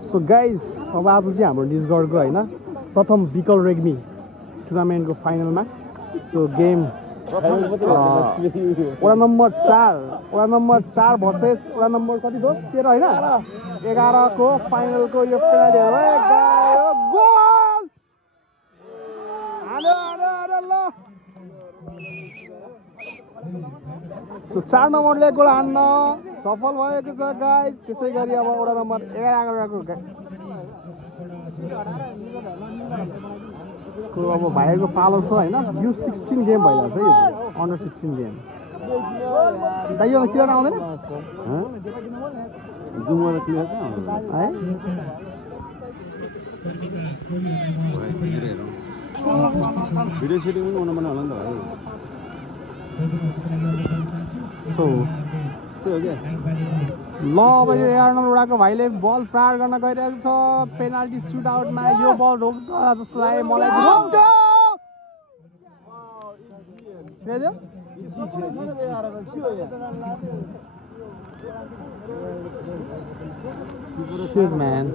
So guys अब आज चाहिँ हाम्रो निजगढको होइन प्रथम बिकल रेग्मी टुर्नामेन्टको फाइनलमा सो गेम वडा नम्बर 4 भर्सेस वडा नम्बर कति दोस्त 13 होइन 11 को फाइनलको यो पेनाल्टीहरू गोल ल सो 4 नम्बरले गोल हान्न सफल भएको छ गाइज। त्यसै गरी अब वडा नम्बर 11 को अब भाइको पालो छ होइन। यो 16 गेम भइरहेछ है, यो अन्डर 16 गेम। दाइ यो क्लियर आउँदैन है भिडियो सुटिङ पनि हुनु पर्ने होला नि त भाइ। सो त्यो हो क्या ल अब यो 11 नम्बर वडाको भाइले बल प्रहार गर्न गइरहेको छ पेनाल्टी सुट आउटमा। यो बल रोक्छ जस्तो लाग्यो मलाई। Shit, man.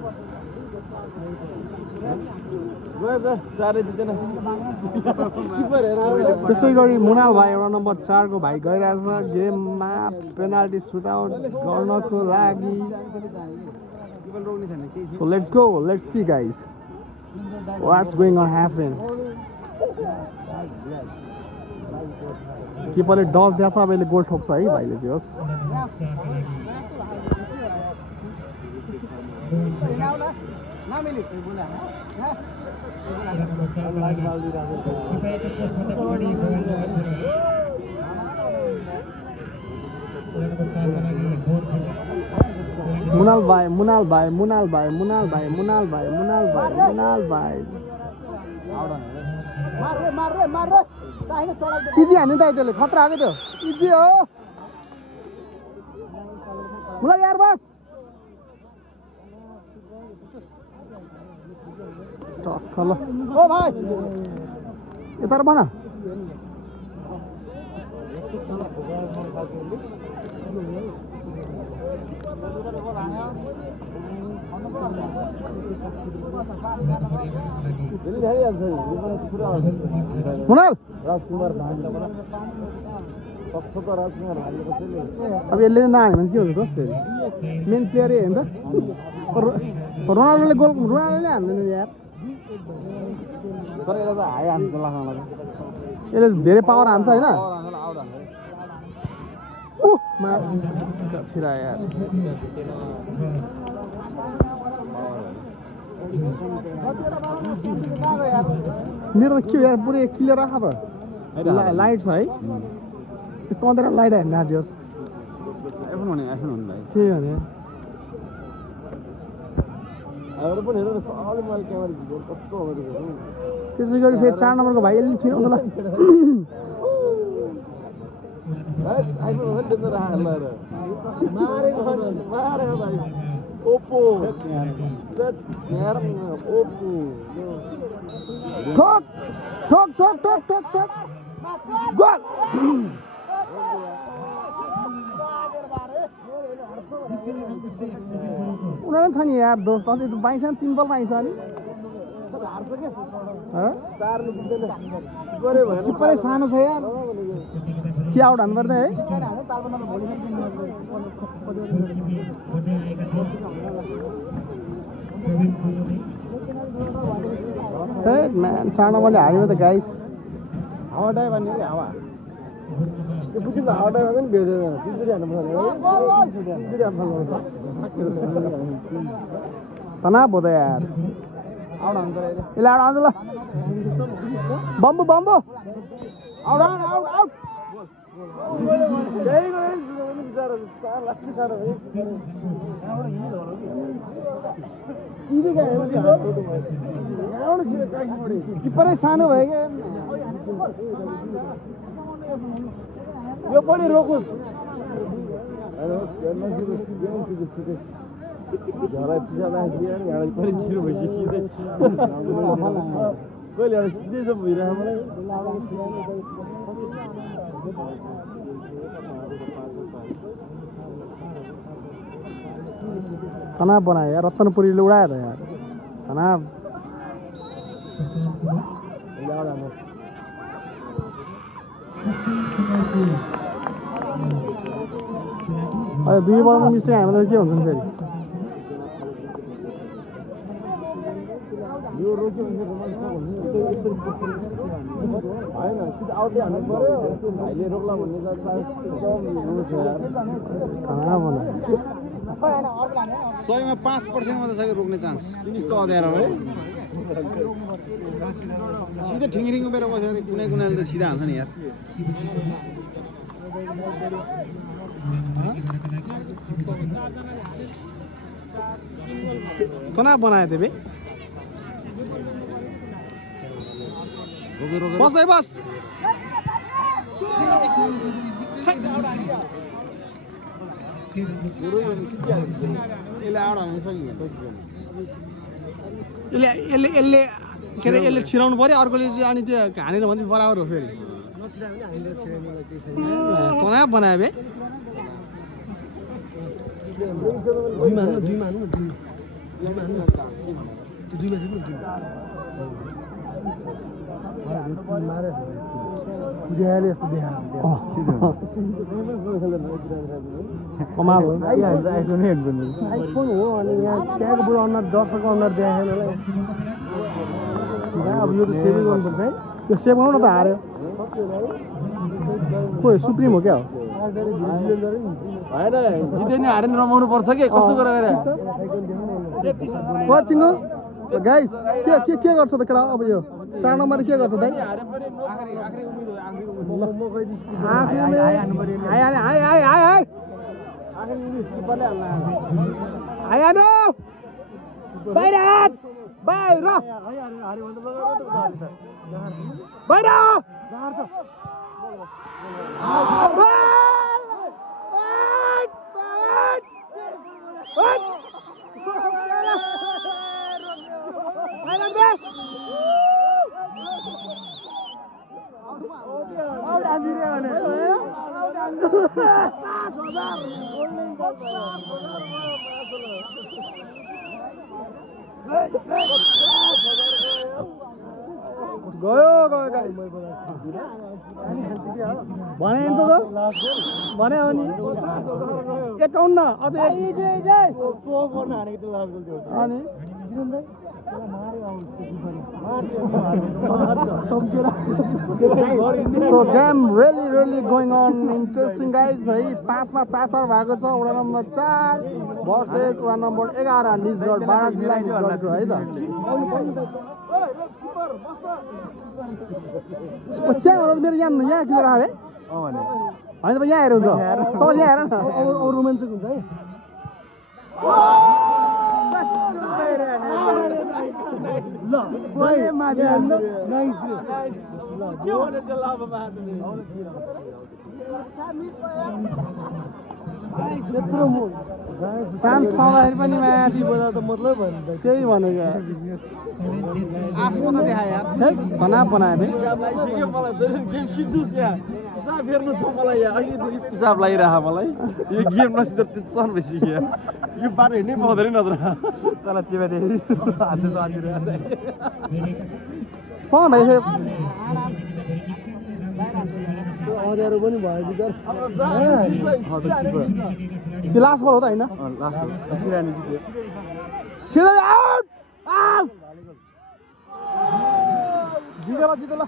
त्यसै गरी मुनाल भाइ एउटा नम्बर 4 को भाइ गइरहेछ गेममा पेनाल्टी सुट आउट गर्नको लागि। So let's go, let's see guys what's going on happen. किपरले डज दिएछ, अब यसले गोल ठोक्छ है भाइले चाहिँ। होस् मुनाल भाइ इजी हान्नु त त्यसले खतरा आएको त्यो इजी हो। मुला यार बस टक्क ल ओ भाइ यता बन। मुनाल राजकुमार अब यसले नहान्यो भने के हुन्छ दोस्त? फेरि मेन प्लेयरै हो नि त। रोनाल्डोले गोल रोनाल्डोले हान्दैन यार। तर यसले त हाई हान्छ लाग्छ। यसले धेरै पावर हान्छ होइन। छिरा यार मेरो त के यार पुरै क्लियर राख त। लाइट छ है तँतिर लाइट हेर्न आजोस् आइफोन हुने भाइ त्यही हो नि। त्यसै गरी फेरि 4 नम्बरको भाइ यसले छिराउँछ ल। ठोक ठोक ठोक ठोक ठोक ठोक गोल। उनीहरू छ नि यार दोस्त अझै पाइन्छ नि 3 बल पाइन्छ नि किपरै सानो छ यार। के आउट हान्नु पर्दैन है म्यान। 4 नम्बरले हाल्यो त गाइस। हावा डाइ भन्ने कि हावा त्यो पुसिन्छ हावा डाइ पनि भेट्दैन। तिनचोटि हान्नु पर्छ। तनाव भयो त यार। आउट हान्छ र यसले आउट हान्छ ल। बम्बु बम्बु आउट आउट आउट आउट। किपरै सानो भयो क्या यो पनि रोकोस्। कहिले एउटा सिधै सब भइरहेको मलाई तनाव बनायो यार रत्नपुरीले उडायो त यार तनाव अरे 2 बलमा मिस्टेक हाल्दा के हुन्छ नि फेरि यो रोक्यो भने होइन कि आउटै हाल्नु पर्यो भाइले रोक्ला भन्ने त चान्स एकदम लुज हो यार तनाव बनायो 100 मा 5% मात्र छ कि रोक्ने चान्स तिनीस त अँध्यारो है सिधै ठिङरिङ उभिएर बसेर कुनै कुनाले त सिधा हान्छ नि यार तनाव बनायो त्यो बे बस भाइ बस यसले आउट हाल्नु सकिन्छ यसले के अरे यसले छिराउनु पर्यो अर्कोले चाहिँ अनि त्यो हानेर भने बराबर हो फेरि तनाव बनायो बे कमाल हो आइफोन हो अनि यहाँ त्यहाँको बरु अनुहार दर्शकको अनुहार देखाएन अब यो त सेभै गर्नुपर्छ है त्यो सेभ गर्नु न त हार्यो खोइ सुप्रिम हो क्या हो होइन जिते नि हारे नि रमाउनु पर्छ कि कस्तो गरेर कोचिङ गाइस के गर्छ त केटा अब यो 4 नम्बर के गर्छ दाइ गयो भने भने हो नि 51 अझ अनि So game really going on interesting guys है 5 मा 4 भएको छ वडा नम्बर 4 भर्सेस वडा नम्बर 11 निजगढ 12 जिल्ला निजगढको है त क्या हो मेरो यहाँ क्लियर आयो है हैन त यहाँ हेर हुन्छ सब यहाँ हेर न अरु रोमान्चक हुन्छ है ल भाइ माथि नाइस के भने त्यो लाभमा त्यत्रो म चान्स पाउँदाखेरि पनि माथि बोला त मतलब भन्दा त्यही भनेको आफू त देखा यार तनाव बनायो बे पिसाब लागिसक्यो मलाई जहिले गेम सिद्धुस यहाँ पिसाब फेर्नु छ मलाई यहाँ अघिदेखि पिसाब लागिरह मलाई यो गेम नसित त्यति चल भइसक्यो यो बाटो हिँड्नै पाउँदैन नत्र तल चिबाले हातले साजिरहेको सँग भइसक्यो अँध्यारो पनि भयो बिचार यो लास्ट बल हो त होइन छिटो आउट आउट जितेला